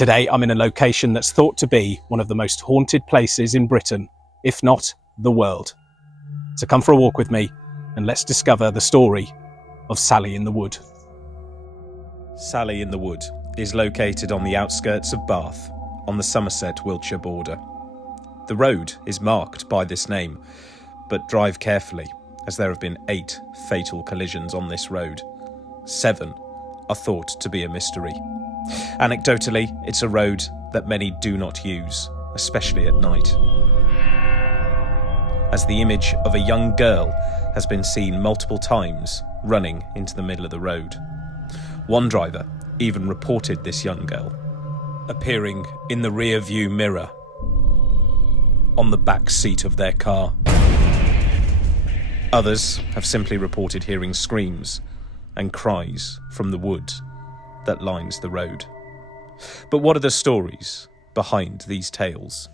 Today I'm in a location that's thought to be one of the most haunted places in Britain, if not the world. So come for a walk with me and let's discover the story of Sally in the Wood. Sally in the Wood is located on the outskirts of Bath, on the Somerset-Wiltshire border. The road is marked by this name, but drive carefully, as there have been 8 fatal collisions on this road. 7 are thought to be a mystery. Anecdotally, it's a road that many do not use, especially at night, as the image of a young girl has been seen multiple times running into the middle of the road. One driver even reported this young girl appearing in the rear view mirror on the back seat of their car. Others have simply reported hearing screams and cries from the wood that lines the road. But what are the stories behind these tales?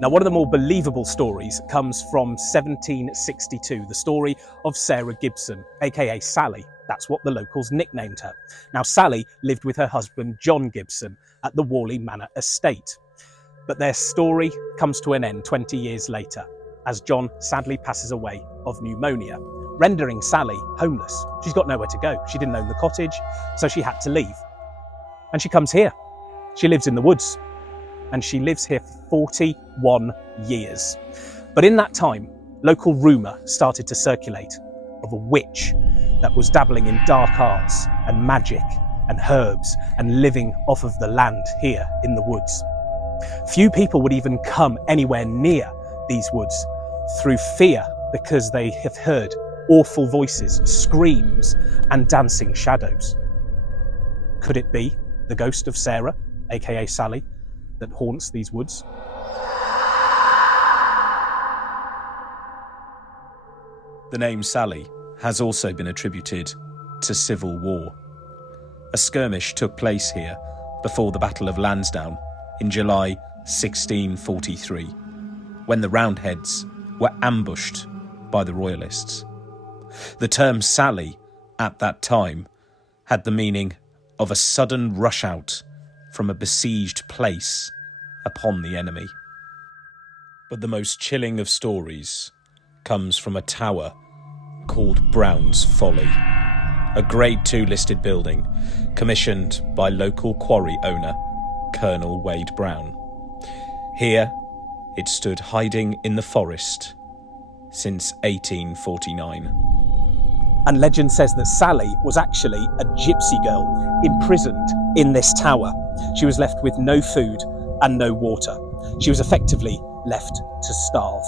Now, one of the more believable stories comes from 1762, the story of Sarah Gibson, aka Sally. That's what the locals nicknamed her. Now, Sally lived with her husband, John Gibson, at the Worley Manor estate. But their story comes to an end 20 years later, as John sadly passes away of pneumonia, rendering Sally homeless. She's got nowhere to go. She didn't own the cottage, so she had to leave. And she comes here. She lives in the woods. And she lives here for 41 years. But in that time, local rumour started to circulate of a witch that was dabbling in dark arts and magic and herbs and living off of the land here in the woods. Few people would even come anywhere near these woods through fear, because they have heard awful voices, screams and dancing shadows. Could it be the ghost of Sarah, aka Sally, that haunts these woods? The name Sally has also been attributed to civil war. A skirmish took place here before the Battle of Lansdowne in July 1643, when the Roundheads were ambushed by the Royalists. The term Sally at that time had the meaning of a sudden rush out from a besieged place upon the enemy. But the most chilling of stories comes from a tower called Browns Folly, a Grade 2 listed building commissioned by local quarry owner Colonel Wade Brown. Here it stood hiding in the forest since 1849. And legend says that Sally was actually a gypsy girl imprisoned in this tower. She was left with no food and no water. She was effectively left to starve.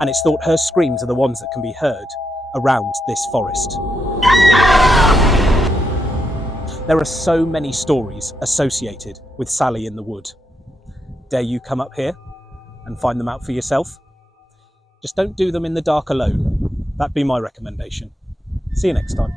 And it's thought her screams are the ones that can be heard around this forest. There are so many stories associated with Sally in the Wood. Dare you come up here and find them out for yourself? Just don't do them in the dark alone. That'd be my recommendation. See you next time.